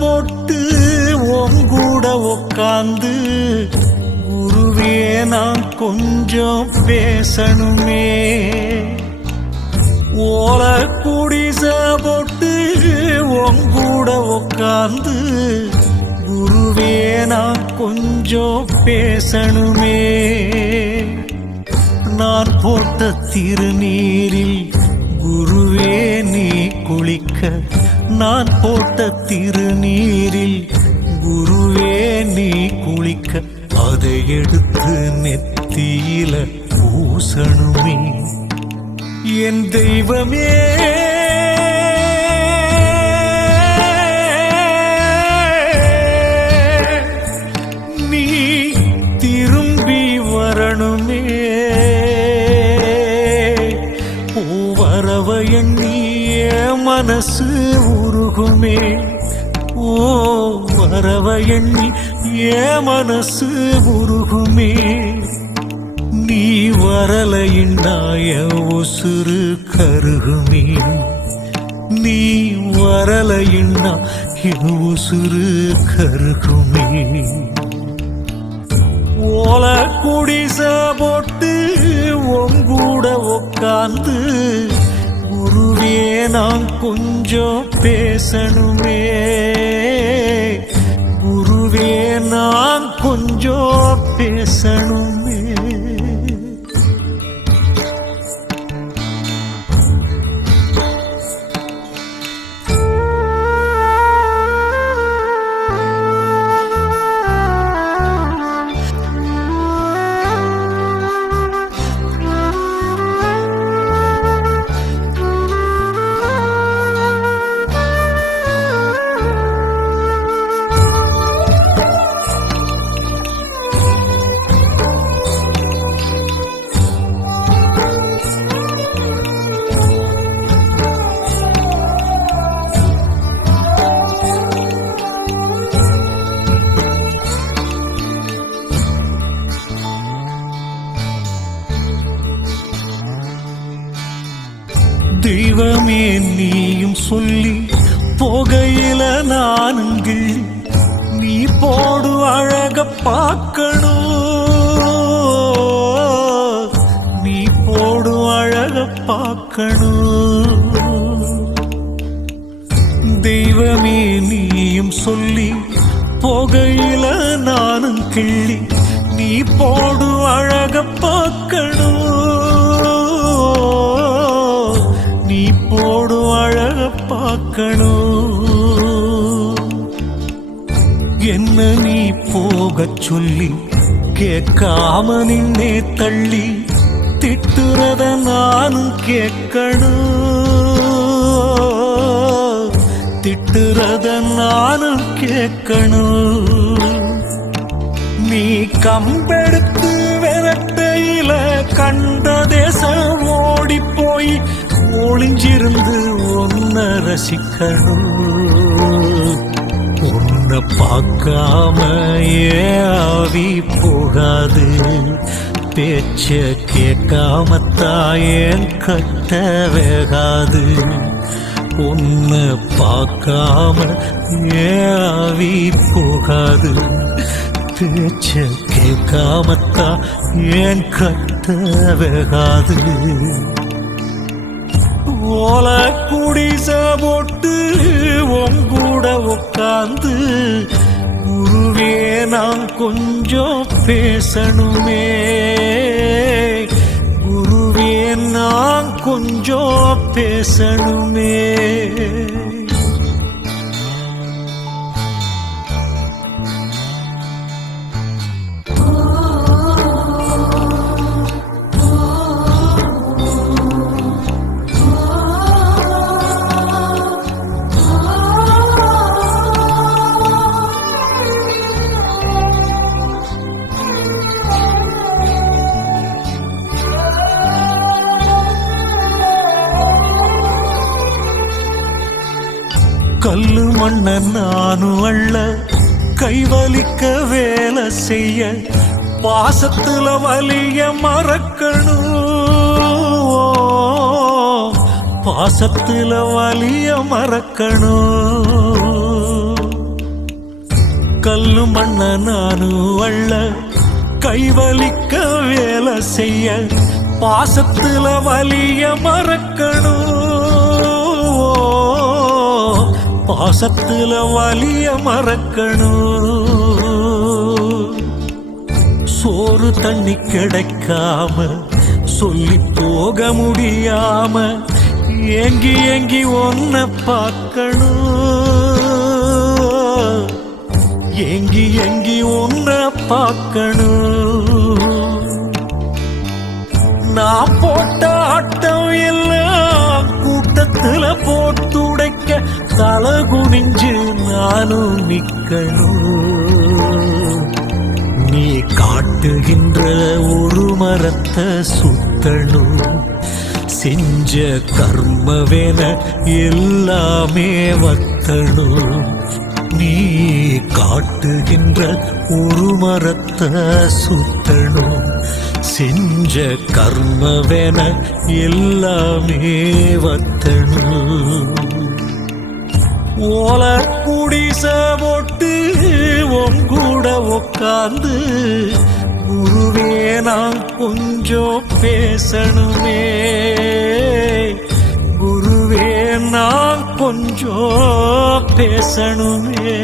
போட்டு உங்கூட உக்காந்து குருவே நான் கொஞ்சம் பேசணுமே. ஓல குடிச போட்டு உங்கூட உக்காந்து குருவே நான் கொஞ்சம் பேசணுமே. நான் போட்ட திருநீரில் குருவே நீ குளிக்க, நான் போட்ட திருநீரில் குருவே நீ குளிக்க, அதை எடுத்து நெத்தியில பூசணுமே. என் தெய்வமே நீ திரும்பி வரணுமே. வரவ எண்ணிய மனசு உருகுமே. ஓ வரவ எண்ணி ஏன் மனசு உருகுமே. நீ வரலையின்னாய உசுறு கருகுமே. நீ வரலையின்னா என் உசுறு கருகுமே. ஓல குடிச போட்டு உங்கூட உக்காந்து குருவே நான் கொஞ்சம் பேசணுமே. குருவே நான் கொஞ்சம் பேசணுமே. தெய்வமே நீயும் சொல்லி போகையில நானுங்கு நீ போடு அழக பார்க்கணும். நீ போடு அழக பார்க்கணும். தெய்வமே நீயும் சொல்லி போகையில நானும் கிள்ளி நீ போடு அழக பார்க்கணும். நீ போடு அழக பார்க்கணும். என்ன நீ போகச் சொல்லி கேட்காம நின்னே தள்ளி திட்டுறத நானும் கேட்கணும். திட்டுறத நானும் கேட்கணும். நீ கம்பெடுத்து விரட்டையில கண்ட தேசம் ஓடி போய் ஒளிஞ்சிருந்து உன்ன ரசிக்கணும். உன்னை பார்க்காம ஏவி போகாது. பேச்ச கேட்காம தாயன் கட்ட வேகாது. உன்னை பார்க்காம ஏவி போகாது. பேச்ச கேட்காம தாயன் கட்ட வேகாது. ஓல குடிச போட்டு உங்கூட உக்காந்து குருவே நான் கொஞ்சம் பேசணுமே. குருவே நான் கொஞ்சம் பேசணுமே. கல்லு மண்ண நானும் அள்ள கைவலிக்க வேலை செய்ய பாசத்துல வலிய மறக்கணும். பாசத்துல வலிய மறக்கணும். கல்லு மண்ண நானும் அள்ள கைவலிக்க வேலை செய்ய பாசத்துல வலிய மறக்கணும், பாசத்துல வலிய மறக்கணும். சோறு தண்ணி கிடைக்காம சொல்லி போக முடியாம ஏங்கி ஏங்கி ஒன்ன பார்க்கணும், ஏங்கி ஏங்கி ஒன்ன பார்க்கணும். நான் போட்ட ஆட்டம் எல்லாம் கூட்டத்துல போட்டுடைக்க தலை குனிஞ்சு நானும் நிக்கணும். நீ காட்டுகின்ற ஒரு மரத்தை சுத்தணும், செஞ்ச கர்மவேன எல்லாமே வத்தணும். நீ காட்டுகின்ற ஒரு மரத்தை சுத்தணும், செஞ்ச கர்மவேன எல்லாமே வத்தணும். ஓல குடிச போட்டு உங்கூட உக்காந்து குருவே நான் கொஞ்சம் பேசணுமே, குருவே நான் கொஞ்சம் பேசணுமே.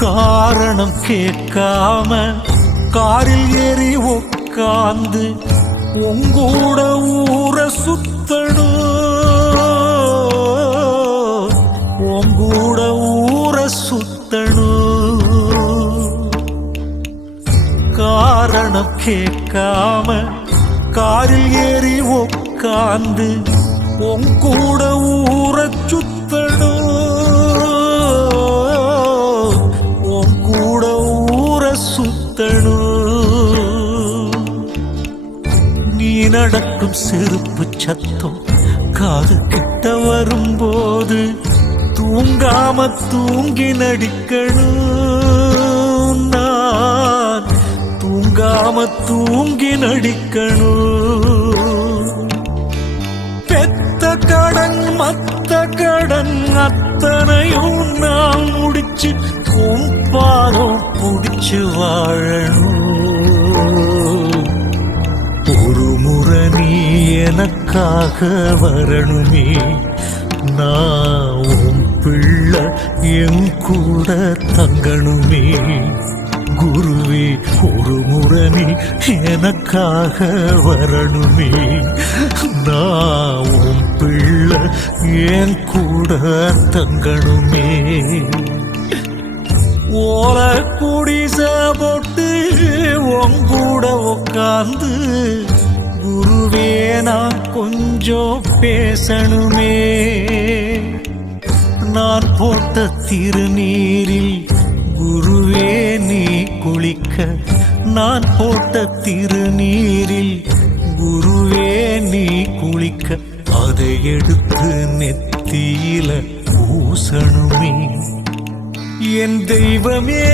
காரணம் கேட்காம காரில் ஏறி உக்காந்து உங்கூட ஊர சுத்தணும், உங்கூட ஊர சுத்தணும். காரணம் கேட்காம காரில் ஏறி உக்காந்து உங்கூட ஊர சுத்தணும், நீ நடக்கும் செருப்பு சத்தம் காது கிட்ட வரும்போது தூங்காம தூங்கி நடிக்கணும், நான் தூங்காம தூங்கி நடிக்கணும். பெத்த கடன் மத்த கடன் அத்தனையும் நான் முடிச்சு பாரம் புடிச்சு வாழணும். ஒரு முறை நீ எனக்காக வரணுமே, நான் உன் பிள்ளை என் கூட தங்கணுமே. குருவே ஒரு முறை நீ எனக்காக வரணுமே, நான் உன் பிள்ளை என் கூட தங்கணுமே. ஓல குடிச போட்டு உங்கூட உக்காந்து குருவே நான் கொஞ்சம் பேசணுமே. நான் போட்ட திருநீரில் குருவே நீ குளிக்க, நான் போட்ட திருநீரில் குருவே நீ குளிக்க, அதை எடுத்து நெத்தியில பூசணுமே. என் தெய்வமே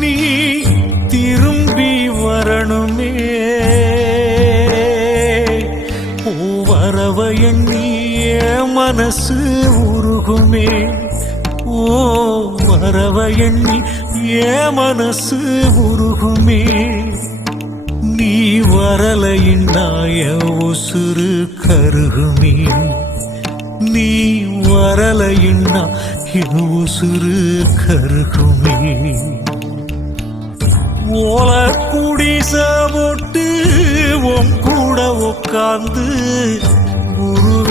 நீ திரும்பி வரணுமே. வரவ எண்ணி மனசு உருகுமே, ஓ வரவ எண்ணி மனசு உருகுமே. நீ வரலையின்னாய உசுறு கருகுமே, நீ வரலையின்னா என் உசுறு கருகுமே. ஓல குடிச போட்டு உன் கூட உக்காந்து குருவே